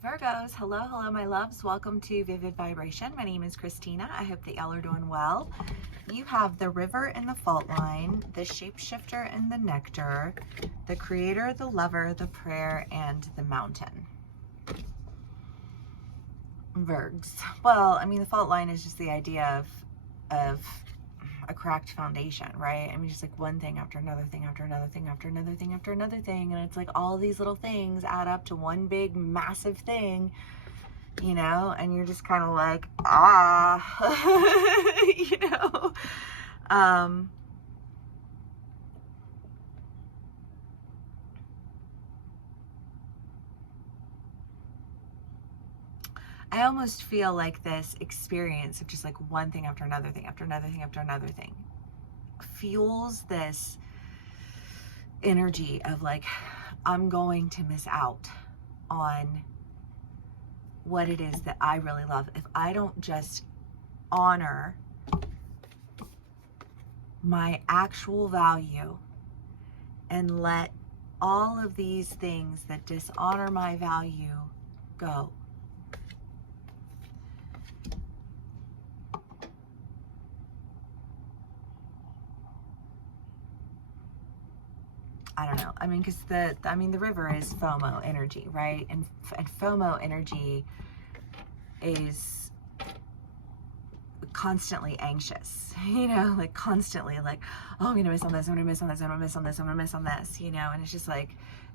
Virgos, hello, my loves. Welcome to Vivid Vibration. My name is Christina. I hope that y'all are doing well. You have the river and the fault line, the shapeshifter and the nectar, the creator, the lover, the prayer, and the mountain. Virgs. Well, I mean, the fault line is just the idea of a cracked foundation, right? I mean, just like one thing after another thing after another thing after another thing after another thing, and it's like all these little things add up to one big massive thing, you know, and you're just kind of like, you know. I almost feel like this experience of just like one thing after another thing after another thing after another thing fuels this energy of like, I'm going to miss out on what it is that I really love if I don't just honor my actual value and let all of these things that dishonor my value go. I don't know. I mean, because the river is FOMO energy, right? And FOMO energy is constantly anxious, you know, like constantly like, oh, I'm gonna miss on this, I'm gonna miss on this, I'm gonna miss on this, I'm gonna miss on this, you know, and it's just like,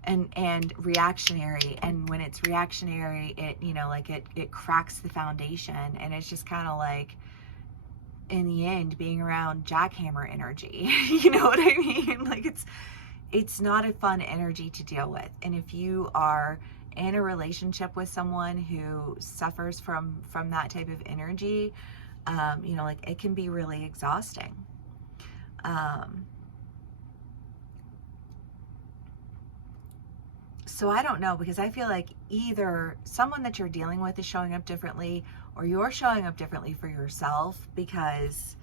and reactionary. And when it's reactionary, it, you know, like it cracks the foundation, and it's just kind of like, in the end, being around jackhammer energy, you know what I mean? Like it's not a fun energy to deal with. And if you are in a relationship with someone who suffers from that type of energy, you know, like it can be really exhausting. So I don't know, because I feel like either someone that you're dealing with is showing up differently, or you're showing up differently for yourself, because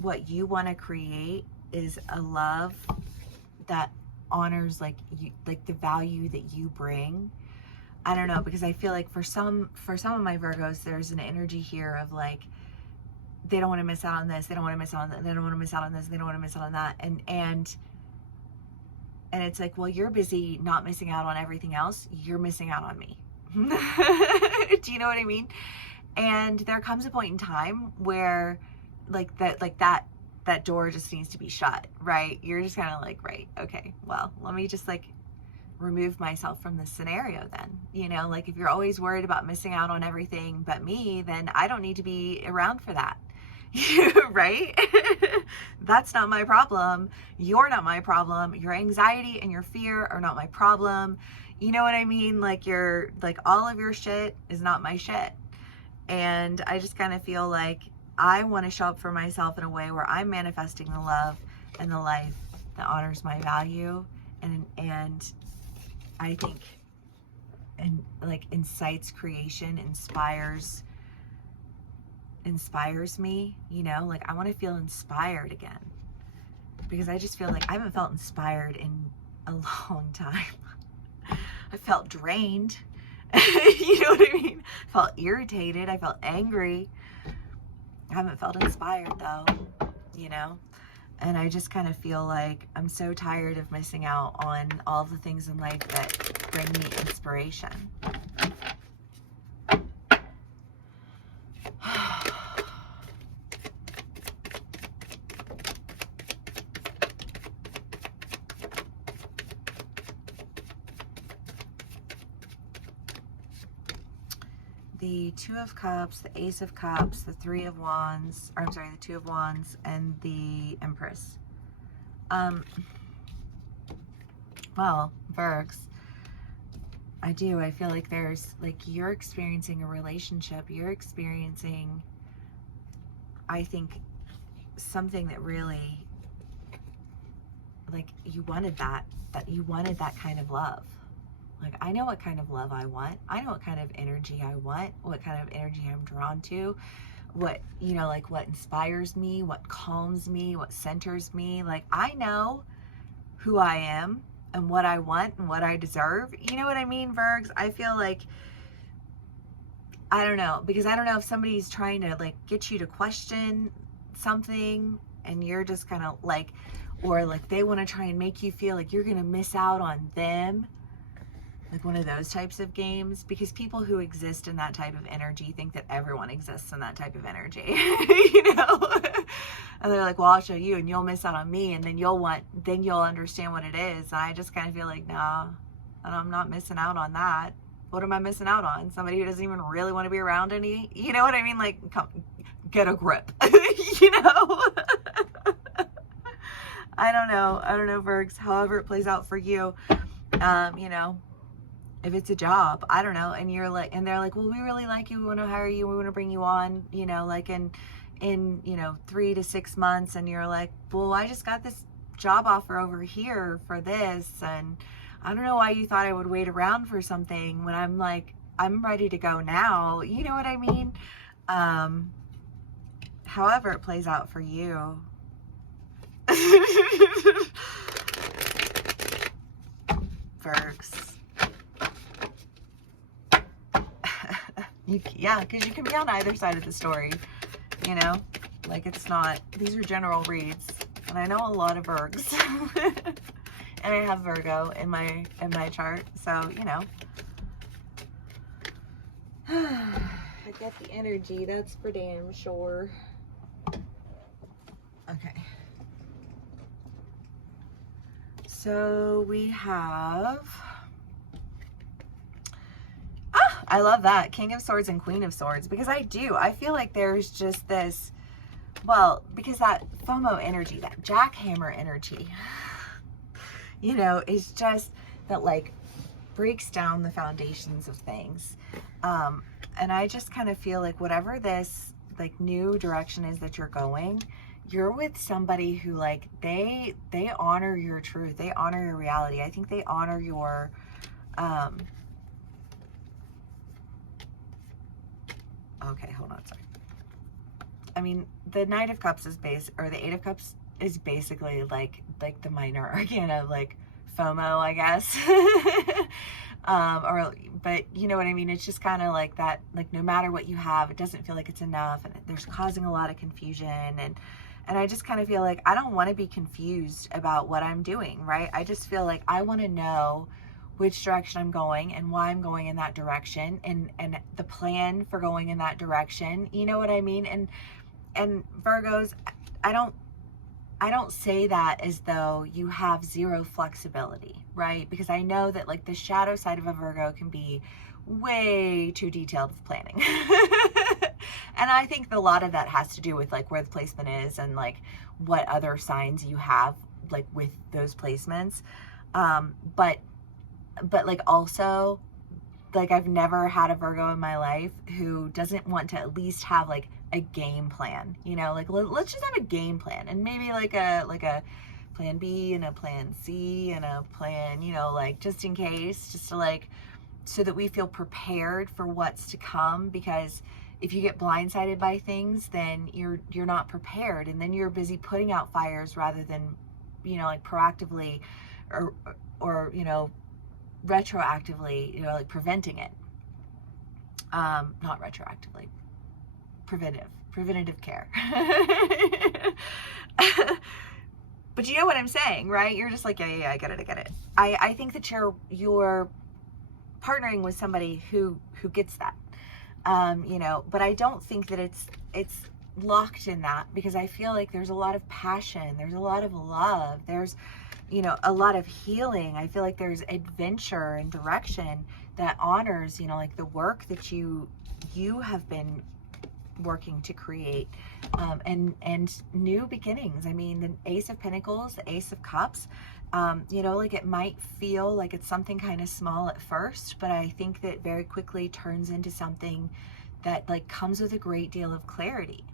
what you want to create is a love that honors like you, like the value that you bring. I don't know, because I feel like for some of my Virgos, there's an energy here of like, they don't want to miss out on this, they don't want to miss out on that, they don't want to miss out on this, they don't want to miss out on that, and it's like, well, you're busy not missing out on everything else, you're missing out on me. Do you know what I mean? And there comes a point in time where like that door just needs to be shut, right? You're just kind of like, right, okay, well, let me just like remove myself from this scenario then, you know, like if you're always worried about missing out on everything but me, then I don't need to be around for that. Right? That's not my problem. You're not my problem. Your anxiety and your fear are not my problem. You know what I mean? Like you're like, all of your shit is not my shit. And I just kind of feel like I want to show up for myself in a way where I'm manifesting the love and the life that honors my value, and I think, and like incites creation, inspires me, you know, like I want to feel inspired again, because I just feel like I haven't felt inspired in a long time. I felt drained. You know what I mean? I felt irritated. I felt angry. I haven't felt inspired though, you know? And I just kind of feel like I'm so tired of missing out on all the things in life that bring me inspiration. The Two of Cups, the Ace of Cups, the Three of Wands, or I'm sorry, the Two of Wands, and the Empress. Well, Virgs, I feel like there's, like, you're experiencing a relationship, you're experiencing, I think, something that really, like, you wanted that kind of love. Like, I know what kind of love I want. I know what kind of energy I want, what kind of energy I'm drawn to, what, you know, like what inspires me, what calms me, what centers me. Like, I know who I am. and what I want and what I deserve. You know what I mean, Virgs? I feel like, I don't know, because I don't know if somebody's trying to like get you to question something and you're just kind of like, or like they want to try and make you feel like you're going to miss out on them. Like one of those types of games, because people who exist in that type of energy think that everyone exists in that type of energy, you know? And they're like, well, I'll show you and you'll miss out on me, and then you'll understand what it is. And I just kind of feel like, no, I'm not missing out on that. What am I missing out on? Somebody who doesn't even really want to be around any, you know what I mean? Like, come, get a grip, you know? I don't know, Virgs, however it plays out for you, you know, if it's a job, I don't know, and you're like, and they're like, well, we really like you, we want to hire you, we want to bring you on, you know, like in, you know, 3 to 6 months, and you're like, well, I just got this job offer over here for this, and I don't know why you thought I would wait around for something when I'm like, I'm ready to go now, you know what I mean? However it plays out for you. Virgs. Yeah, because you can be on either side of the story, you know, like it's not, these are general reads, and I know a lot of Virgs, and I have Virgo in my chart, so, you know, I get the energy, that's for damn sure. Okay. So we have, I love that, King of Swords and Queen of Swords, because I feel like there's just this, well, because that FOMO energy, that jackhammer energy, you know, is just that like breaks down the foundations of things. And I just kind of feel like whatever this like new direction is that you're going, you're with somebody who like, they honor your truth. They honor your reality. I think they honor your, okay, hold on, sorry. I mean, the Knight of Cups is the Eight of Cups is basically like the minor arcana of like FOMO, I guess. But you know what I mean? It's just kind of like that, like no matter what you have, it doesn't feel like it's enough, and there's causing a lot of confusion, and I just kind of feel like I don't want to be confused about what I'm doing, right? I just feel like I want to know which direction I'm going and why I'm going in that direction, and the plan for going in that direction. You know what I mean? And Virgos, I don't say that as though you have zero flexibility, right? Because I know that like the shadow side of a Virgo can be way too detailed with planning. And I think a lot of that has to do with like where the placement is and like what other signs you have like with those placements. But like also, like I've never had a Virgo in my life who doesn't want to at least have like a game plan, you know, like let's just have a game plan, and maybe like a plan B and a plan C and a plan, you know, like just in case, just to like, so that we feel prepared for what's to come. Because if you get blindsided by things, then you're not prepared, and then you're busy putting out fires rather than, you know, like proactively or you know, retroactively, you know, like preventing it. Not retroactively, preventative care. But you know what I'm saying, right? You're just like, yeah, I get it. I think that you're partnering with somebody who gets that, you know, but I don't think that it's locked in that, because I feel like there's a lot of passion, there's a lot of love, there's, you know, a lot of healing. I feel like there's adventure and direction that honors, you know, like the work that you have been working to create, and new beginnings. I mean, the Ace of Pentacles, the Ace of Cups, you know, like it might feel like it's something kind of small at first, but I think that very quickly turns into something that like comes with a great deal of clarity.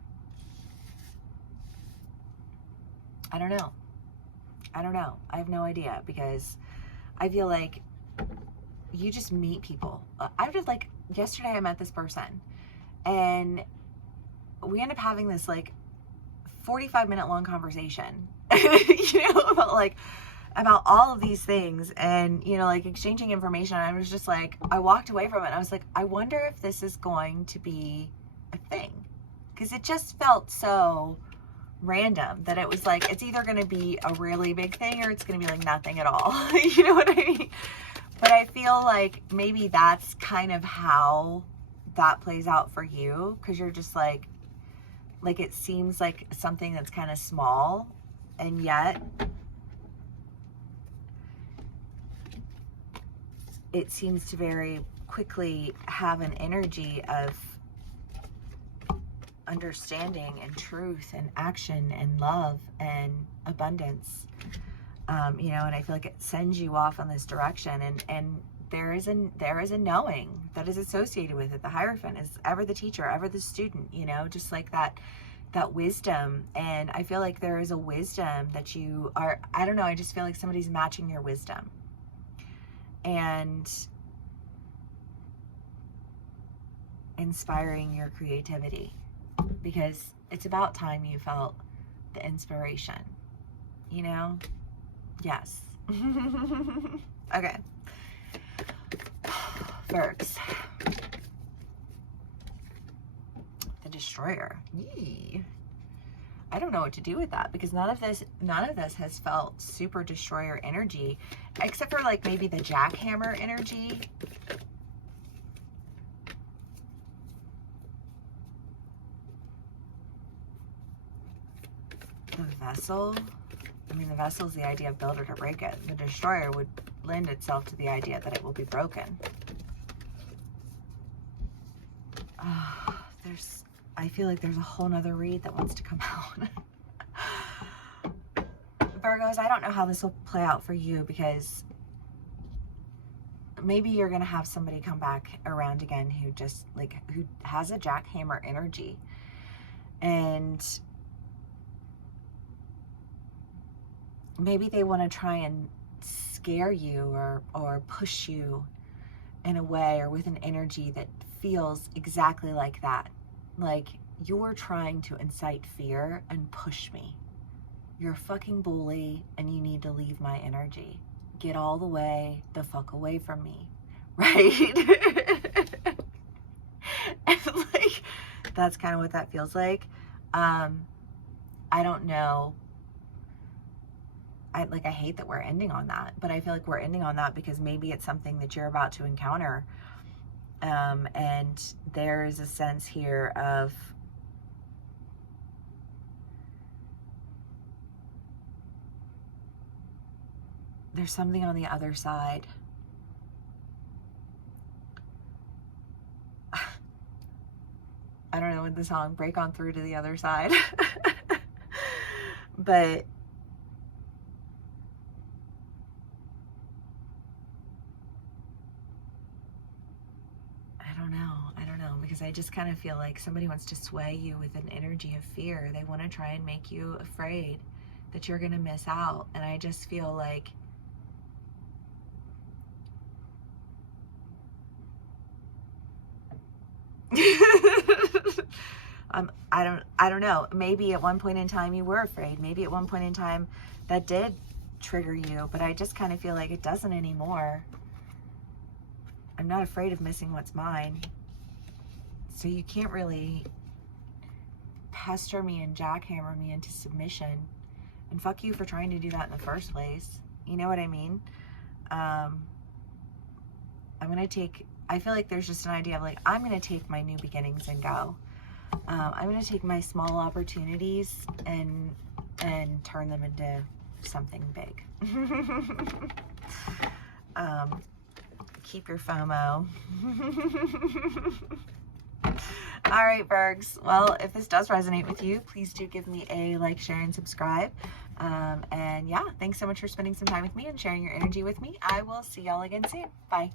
I don't know. I have no idea, because I feel like you just meet people. I just like, yesterday I met this person, and we end up having this like 45-minute long conversation, you know, about like about all of these things, and, you know, like exchanging information. I was just like, I walked away from it and I was like, I wonder if this is going to be a thing, because it just felt so random that it was like, it's either going to be a really big thing or it's going to be like nothing at all. You know what I mean? But I feel like maybe that's kind of how that plays out for you, because you're just like it seems like something that's kind of small, and yet it seems to very quickly have an energy of understanding and truth and action and love and abundance. You know, and I feel like it sends you off on this direction, and there is a knowing that is associated with it. The Hierophant is ever the teacher, ever the student, you know, just like that wisdom. And I feel like there is a wisdom that you are, I don't know, I just feel like somebody's matching your wisdom and inspiring your creativity, because it's about time you felt the inspiration, you know? Yes. Okay. Virgs. The Destroyer. Yee. I don't know what to do with that, because none of this has felt super Destroyer energy, except for like maybe the Jackhammer energy. The Vessel. I mean, the Vessel is the idea of build it or break it. The Destroyer would lend itself to the idea that it will be broken. I feel like there's a whole nother read that wants to come out. Virgos, I don't know how this will play out for you, because maybe you're going to have somebody come back around again who just like, who has a Jackhammer energy, and maybe they want to try and scare you or push you in a way or with an energy that feels exactly like that. Like, you're trying to incite fear and push me. You're a fucking bully and you need to leave my energy. Get all the way the fuck away from me. Right? And like, that's kind of what that feels like. I don't know. I hate that we're ending on that, but I feel like we're ending on that because maybe it's something that you're about to encounter. And there's a sense here of there's something on the other side. I don't know what the song Break On Through to the Other Side. But I don't know, because I just kind of feel like somebody wants to sway you with an energy of fear. They want to try and make you afraid that you're going to miss out. And I just feel like I don't know. Maybe at one point in time you were afraid. Maybe at one point in time that did trigger you, but I just kind of feel like it doesn't anymore. I'm not afraid of missing what's mine. So you can't really pester me and jackhammer me into submission. And fuck you for trying to do that in the first place. You know what I mean? I feel like there's just an idea of like, I'm going to take my new beginnings and go. I'm going to take my small opportunities and turn them into something big. Keep your FOMO. All right, Virgs. Well, if this does resonate with you, please do give me a like, share, and subscribe. And yeah, thanks so much for spending some time with me and sharing your energy with me. I will see y'all again soon. Bye.